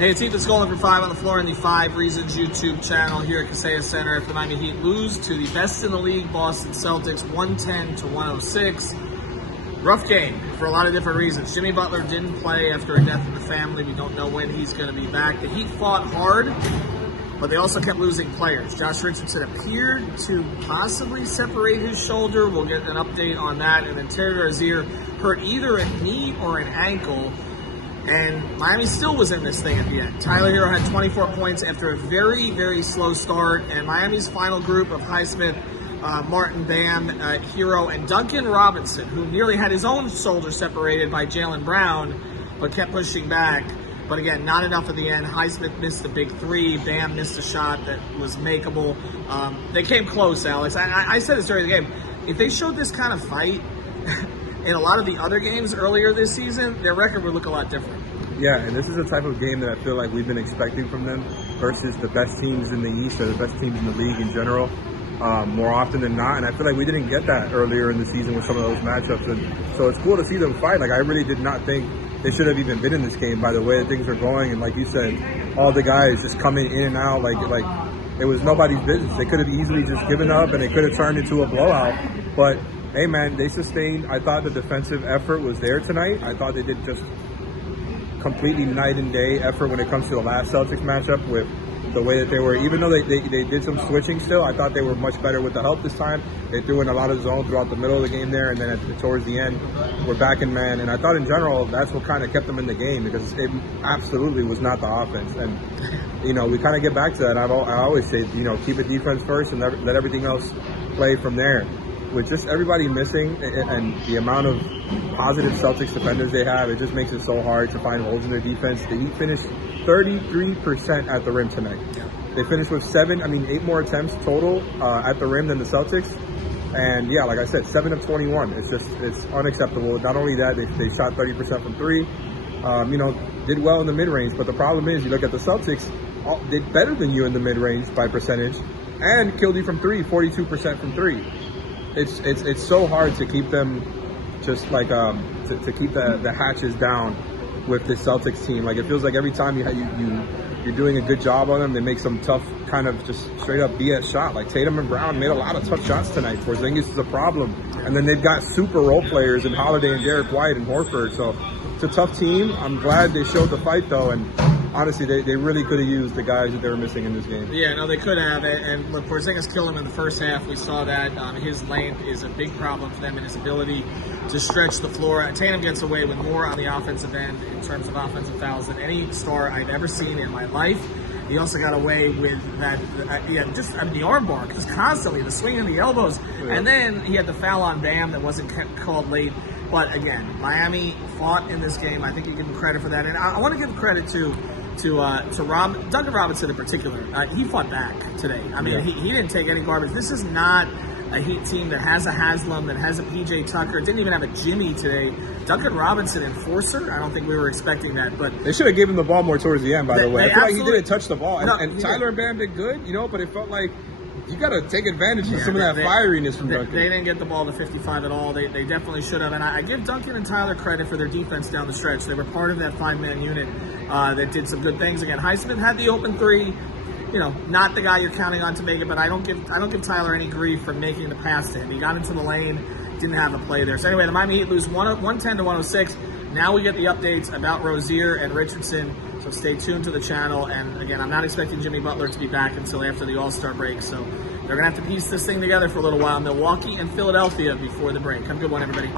Hey, it's Ethan Skolnick for 5 on the Floor in the 5 Reasons YouTube channel here at Kaseya Center after the Miami Heat lose to the best in the league, Boston Celtics, 110-106. Rough game for a lot of different reasons. Jimmy Butler didn't play after a death in the family. We don't know when he's going to be back. The Heat fought hard, but they also kept losing players. Josh Richardson appeared to possibly separate his shoulder. We'll get an update on that. And then Terry Rozier hurt either a knee or an ankle. And Miami still was in this thing at the end. Tyler Hero had 24 points after a very, very slow start. And Miami's final group of Highsmith, Martin, Bam, Hero, and Duncan Robinson, who nearly had his own shoulder separated by Jaylen Brown, but kept pushing back. But again, not enough at the end. Highsmith missed the big three. Bam missed a shot that was makeable. They came close, Alex. I said this during the game. If they showed this kind of fight in a lot of the other games earlier this season, their record would look a lot different. Yeah, and this is the type of game that I feel like we've been expecting from them versus the best teams in the East or the best teams in the league in general, more often than not. And I feel like we didn't get that earlier in the season with some of those matchups. And so it's cool to see them fight. Like, I really did not think they should have even been in this game by the way that things are going. And like you said, all the guys just coming in and out like it was nobody's business. They could have easily just given up and it could have turned into a blowout. But hey, man, they sustained. I thought the defensive effort was there tonight. I thought they did just completely night and day effort when it comes to the last Celtics matchup with the way that they were. Even though they did some switching still, I thought they were much better with the help this time. They threw in a lot of zone throughout the middle of the game there, and then towards the end, we're back in man. And I thought in general, that's what kind of kept them in the game because it absolutely was not the offense. And, you know, we kind of get back to that. I always say, you know, keep it defense first and let everything else play from there. With just everybody missing and the amount of positive Celtics defenders they have, it just makes it so hard to find holes in their defense. The Heat finished 33% at the rim tonight. They finished with 8 more attempts total at the rim than the Celtics. And yeah, like I said, 7 of 21. It's unacceptable. Not only that, they shot 30% from three. You know, did well in the mid-range. But the problem is, you look at the Celtics, did better than you in the mid-range by percentage, and killed you from three, 42% from three. It's so hard to keep them just like to keep the hatches down with this Celtics team. Like, it feels like every time you're doing a good job on them, they make some tough kind of just straight up BS shot. Like Tatum and Brown made a lot of tough shots tonight. Porzingis is a problem, and then they've got super role players in Holiday and Derek White and Horford. So it's a tough team. I'm glad they showed the fight though, and honestly, they really could have used the guys that they were missing in this game. Yeah, no, they could have. And look, Porzingis killed him in the first half. We saw that. His length is a big problem for them and his ability to stretch the floor. Tatum gets away with more on the offensive end in terms of offensive fouls than any star I've ever seen in my life. He also got away with that, the arm bar, just constantly, the swing and the elbows. Yeah. And then he had the foul on Bam that wasn't called late. But again, Miami fought in this game. I think you give him credit for that. And I want to give credit to Duncan Robinson in particular. He fought back today. I mean, yeah. He didn't take any garbage. This is not a Heat team that has a Haslam, that has a PJ Tucker, didn't even have a Jimmy today. Duncan Robinson, enforcer? I don't think we were expecting that. But they should have given him the ball more towards the end, by the way. I feel like he didn't touch the ball. And Tyler and Bam did good, you know, but it felt like you got to take advantage of some of that firiness from Duncan. They didn't get the ball to 55 at all. They definitely should have. And I give Duncan and Tyler credit for their defense down the stretch. They were part of that five-man unit that did some good things. Again, Highsmith had the open three. You know, not the guy you're counting on to make it, but I don't give Tyler any grief for making the pass to him. He got into the lane, didn't have a play there. So anyway, the Miami Heat lose 110-106. Now we get the updates about Rozier and Richardson. So stay tuned to the channel. And again, I'm not expecting Jimmy Butler to be back until after the All-Star break. So they're going to have to piece this thing together for a little while. Milwaukee and Philadelphia before the break. Have a good one, everybody.